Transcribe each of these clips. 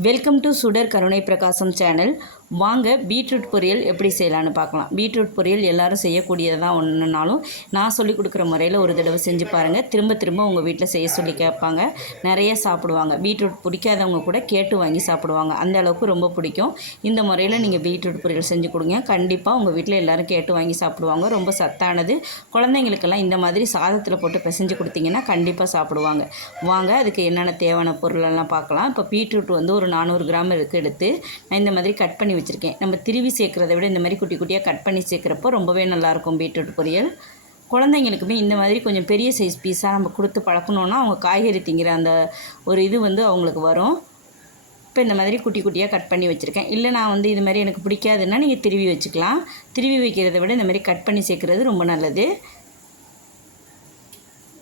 Welcome to சுடர் கருணை பிரகாசம் சேனல் வாங்க பீட்ரூட் பொரியல் எப்படி செய்யலான்னு பார்க்கலாம். பீட்ரூட் பொரியல் எல்லாரும் செய்யக்கூடியது தான் ஒன்றுனாலும் நான் சொல்லி கொடுக்குற முறையில் ஒரு தடவை செஞ்சு பாருங்கள் திரும்ப திரும்ப உங்கள் வீட்டில் செய்ய சொல்லி கேட்பாங்க. நிறைய சாப்பிடுவாங்க. பீட்ரூட் பிடிக்காதவங்க கூட கேட்டு வாங்கி சாப்பிடுவாங்க. அந்த அளவுக்கு ரொம்ப பிடிக்கும். இந்த முறையில் நீங்கள் பீட்ரூட் பொரியல் செஞ்சு கொடுங்க. கண்டிப்பாக உங்கள் வீட்டில் எல்லோரும் கேட்டு வாங்கி சாப்பிடுவாங்க. ரொம்ப சத்தானது. குழந்தைங்களுக்கெல்லாம் இந்த மாதிரி சாதத்தில் போட்டு பிசைஞ்சு கொடுத்தீங்கன்னா கண்டிப்பாக சாப்பிடுவாங்க. வாங்க அதுக்கு என்னென்ன தேவையான பொருளெல்லாம் பார்க்கலாம். இப்போ பீட்ரூட் வந்து ஒரு நானூறு கிராம் இருக்குது எடுத்து நான் இந்த மாதிரி கட் பண்ணி வச்சுருக்கேன். நம்ம திருவி சேர்க்குறத விட இந்த மாதிரி குட்டி குட்டியாக கட் பண்ணி சேர்க்குறப்போ ரொம்பவே நல்லாயிருக்கும் பீட்ரூட் பொரியல். குழந்தைங்களுக்குமே இந்த மாதிரி கொஞ்சம் பெரிய சைஸ் பீஸாக நம்ம கொடுத்து பழக்கணுன்னா அவங்க காய்கறி திங்கிற அந்த ஒரு இது வந்து அவங்களுக்கு வரும். இப்போ இந்த மாதிரி குட்டி குட்டியாக கட் பண்ணி வச்சுருக்கேன். இல்லை நான் வந்து இது மாதிரி எனக்கு பிடிக்காதுன்னா நீங்கள் திருவி வச்சுக்கலாம். திருவி வைக்கிறத விட இந்த மாதிரி கட் பண்ணி சேர்க்குறது ரொம்ப நல்லது.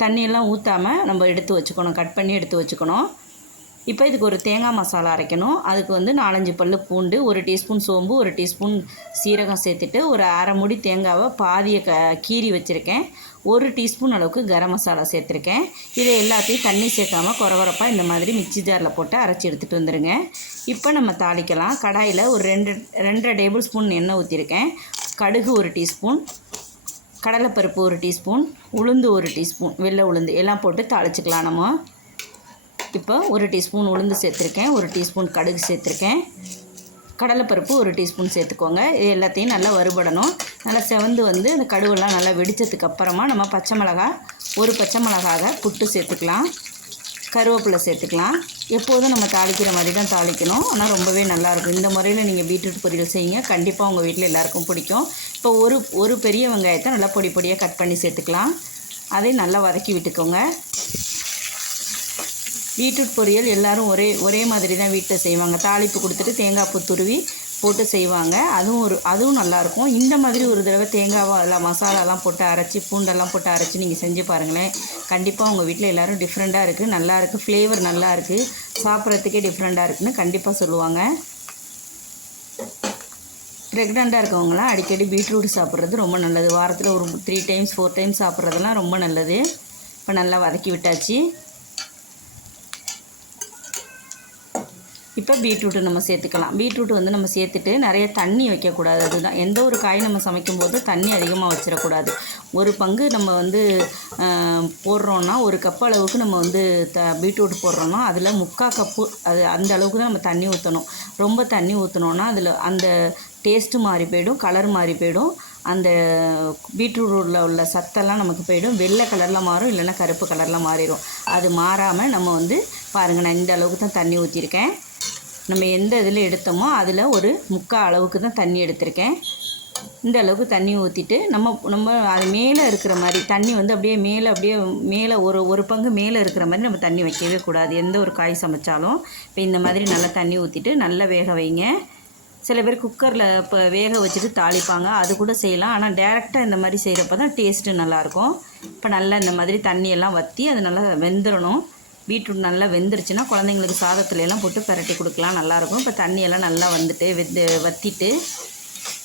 தண்ணியெல்லாம் ஊற்றாமல் நம்ம எடுத்து வச்சுக்கணும். கட் பண்ணி எடுத்து வச்சுக்கணும். இப்போ இதுக்கு ஒரு தேங்காய் மசாலா அரைக்கணும். அதுக்கு வந்து நாலஞ்சு பல் பூண்டு ஒரு டீஸ்பூன் சோம்பு ஒரு டீஸ்பூன் சீரகம் சேர்த்துட்டு ஒரு அரை முடி தேங்காவை பாதியை க கீறி வச்சுருக்கேன். ஒரு டீஸ்பூன் அளவுக்கு கரம் மசாலா சேர்த்துருக்கேன். இதை எல்லாத்தையும் தண்ணி சேர்க்காம குறவரப்பாக இந்த மாதிரி மிக்சி ஜாரில் போட்டு அரைச்சி எடுத்துகிட்டு வந்துடுங்க இப்போ நம்ம தாளிக்கலாம். கடாயில் ஒரு ரெண்டு ரெண்டரை டேபிள் ஸ்பூன் எண்ணெய் ஊற்றிருக்கேன் கடுகு ஒரு டீஸ்பூன் கடலைப்பருப்பு ஒரு டீஸ்பூன் உளுந்து ஒரு டீஸ்பூன் வெள்ளை உளுந்து எல்லாம் போட்டு தாளிச்சிக்கலாம் நம்ம. இப்போ ஒரு டீஸ்பூன் உளுந்து சேர்த்துருக்கேன் ஒரு டீஸ்பூன் கடுகு சேர்த்துருக்கேன். கடலைப்பருப்பு ஒரு டீஸ்பூன் சேர்த்துக்கோங்க. இது எல்லாத்தையும் நல்லா வறுபடணும். நல்லா செவந்து வந்து அந்த கடுவெல்லாம் நல்லா வெடித்ததுக்கு அப்புறமா நம்ம பச்சை மிளகா ஒரு பச்சை மிளகாக புட்டு சேர்த்துக்கலாம். கருவேப்பிலை சேர்த்துக்கலாம். எப்போதும் நம்ம தாளிக்கிற மாதிரி தான் தாளிக்கணும். ஆனால் ரொம்பவே நல்லாயிருக்கும் இந்த முறையில் நீங்கள் பீட்ரூட் பொரியல் செய்யுங்க. கண்டிப்பாக உங்கள் வீட்டில் எல்லாருக்கும் பிடிக்கும். இப்போ ஒரு ஒரு பெரிய வெங்காயத்தை நல்லா பொடி பொடியாக கட் பண்ணி சேர்த்துக்கலாம். அதை நல்லா வதக்கி விட்டுக்கோங்க. பீட்ரூட் பொரியல் எல்லோரும் ஒரே ஒரே மாதிரி தான் வீட்டில் செய்வாங்க. தாளிப்பு கொடுத்துட்டு தேங்காய் பூ துருவி போட்டு செய்வாங்க. அதுவும் ஒரு அதுவும் நல்லாயிருக்கும். இந்த மாதிரி ஒரு தடவை தேங்காவை எல்லாம் மசாலாலாம் போட்டு அரைச்சி பூண்டெல்லாம் போட்டு அரைச்சி நீங்கள் செஞ்சு பாருங்களேன். கண்டிப்பாக உங்கள் வீட்டில் எல்லோரும் டிஃப்ரெண்ட்டாக இருக்குது நல்லா இருக்குது ஃப்ளேவர் நல்லா இருக்குது சாப்பிட்றதுக்கே டிஃப்ரெண்ட்டாக இருக்குதுன்னு கண்டிப்பாக சொல்லுவாங்க. ப்ரெக்னெண்ட்டாக இருக்கவங்களாம் அடிக்கடி பீட்ரூட் சாப்பிட்றது ரொம்ப நல்லது. வாரத்தில் ஒரு த்ரீ டைம்ஸ் ஃபோர் டைம்ஸ் சாப்பிட்றதெல்லாம் ரொம்ப நல்லது. இப்போ நல்லா வதக்கி விட்டாச்சு. இப்போ பீட்ரூட்டு நம்ம சேர்த்துக்கலாம். பீட்ரூட் வந்து நம்ம சேர்த்துட்டு நிறைய தண்ணி வைக்கக்கூடாது. அதுதான். எந்த ஒரு காய் நம்ம சமைக்கும் போது தண்ணி அதிகமாக வச்சிடக்கூடாது. ஒரு பங்கு நம்ம வந்து போடுறோன்னா ஒரு கப் அளவுக்கு நம்ம வந்து த பீட்ரூட் போடுறோன்னா அதில் முக்கால் கப்பு அது அந்த அளவுக்கு தான் நம்ம தண்ணி ஊற்றணும் ரொம்ப தண்ணி ஊற்றினோன்னா அதில் அந்த டேஸ்ட்டு மாறி போயிடும் கலர் மாறி போயிடும். அந்த பீட்ரூட்டில் உள்ள சத்தெல்லாம் நமக்கு போயிடும். வெள்ளை கலரில் மாறும் இல்லைன்னா கருப்பு கலரில் மாறிடும். அது மாறாமல் நம்ம வந்து பாருங்கள் நான் இந்த அளவுக்கு தான் தண்ணி ஊற்றிருக்கேன் நம்ம எந்த இதில் எடுத்தோமோ அதில் ஒரு முக்கால் அளவுக்கு தான் தண்ணி எடுத்திருக்கேன். இந்த அளவுக்கு தண்ணி ஊற்றிட்டு நம்ம நம்ம அது மேலே இருக்கிற மாதிரி தண்ணி வந்து அப்படியே மேலே அப்படியே மேலே ஒரு ஒரு பங்கு மேலே இருக்கிற மாதிரி நம்ம தண்ணி வைக்கவே கூடாது. எந்த ஒரு காய் சமைச்சாலும். இப்போ இந்த மாதிரி நல்லா தண்ணி ஊற்றிட்டு நல்லா வேக வைங்க. சில பேர் குக்கரில் இப்போ வேக வச்சுட்டு தாளிப்பாங்க. அது கூட செய்யலாம். ஆனால் டேரெக்டாக இந்த மாதிரி செய்கிறப்ப தான் டேஸ்ட்டு நல்லாயிருக்கும். இப்போ நல்லா இந்த மாதிரி தண்ணியெல்லாம் வற்றி அது நல்லா வெந்துடணும். பீட்ரூட் நல்லா வெந்துருச்சுன்னா குழந்தைங்களுக்கு சாதத்துல எல்லாம் போட்டு பரட்டி கொடுக்கலாம். நல்லாயிருக்கும். இப்போ தண்ணியெல்லாம் நல்லா வந்துட்டு வெந்து வற்றிட்டு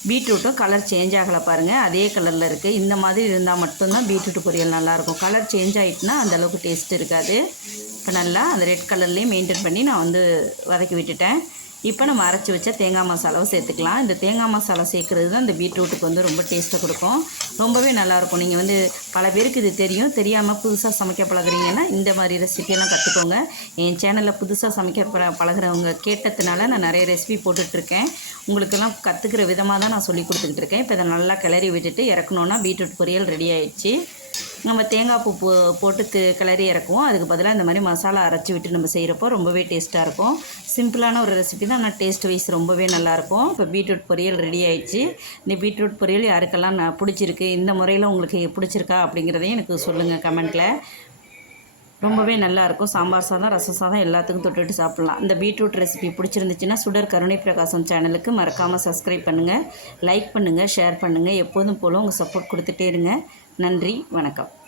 பீட்ரூட்டும் கலர் சேஞ்ச் ஆகலை பாருங்கள் அதே கலரில் இருக்குது இந்த மாதிரி இருந்தால் மட்டும்தான் பீட்ரூட் பொரியல் நல்லாயிருக்கும். கலர் சேஞ்ச் ஆகிட்டுனா அந்தளவுக்கு டேஸ்ட் இருக்காது. இப்போ நல்லா அந்த ரெட் கலர்லேயே மெயின்டைன் பண்ணி நான் வந்து வதக்கி விட்டுட்டேன். இப்போ நம்ம அரைச்சி வச்ச தேங்காய் மசாலாவை சேர்த்துக்கலாம். இந்த தேங்காய் மசாலா சேர்க்குறது தான் இந்த பீட்ரூட்டுக்கு வந்து ரொம்ப டேஸ்ட்டை கொடுக்கும். ரொம்பவே நல்லாயிருக்கும் நீங்கள் வந்து பல பேருக்கு இது தெரியும். தெரியாமல் புதுசாக சமைக்க பழகுறீங்கன்னா இந்த மாதிரி ரெசிபியெல்லாம் கற்றுக்கோங்க என் சேனலில் புதுசாக சமைக்க ப பழகிறவங்க கேட்டதுனால நான் நிறைய ரெசிபி போட்டுட்ருக்கேன். உங்களுக்கெல்லாம் கற்றுக்கிற விதமாக தான் நான் சொல்லி கொடுத்துக்கிட்டு இருக்கேன் இப்போ இதை நல்லா கிளறி விட்டுட்டு இறக்கணுன்னா பீட்ரூட் பொரியல் ரெடி ஆயிடுச்சு. நம்ம தேங்காய் பூ போ போட்டு கிளறி இறக்குவோம். அதுக்கு பதிலாக இந்த மாதிரி மசாலா அரைச்சி விட்டு நம்ம செய்கிறப்போ ரொம்பவே டேஸ்ட்டாக இருக்கும். சிம்பிளான ஒரு ரெசிபி தான் ஆனால் டேஸ்ட் வைஸ் ரொம்பவே நல்லாயிருக்கும் இப்போ பீட்ரூட் பொரியல் ரெடி ஆயிடுச்சு. இந்த பீட்ரூட் பொரியல் யாருக்கெல்லாம் நான் பிடிச்சிருக்கு இந்த முறையில் உங்களுக்கு பிடிச்சிருக்கா அப்படிங்கிறதையும் எனக்கு சொல்லுங்கள் கமெண்ட்டில் ரொம்பவே நல்லாயிருக்கும் சாம்பார் சாதம் ரசம் சாதம் எல்லாத்துக்கும் தொட்டுட்டு சாப்பிட்லாம். இந்த பீட்ரூட் ரெசிபி பிடிச்சிருந்துச்சுன்னா சுடர் கருணை பிரகாசம் சேனலுக்கு மறக்காமல் சப்ஸ்கிரைப் பண்ணுங்கள் லைக் பண்ணுங்கள் ஷேர் பண்ணுங்கள் எப்போதும் போலும் உங்கள் சப்போர்ட் கொடுத்துட்டே இருங்க. நன்றி வணக்கம்.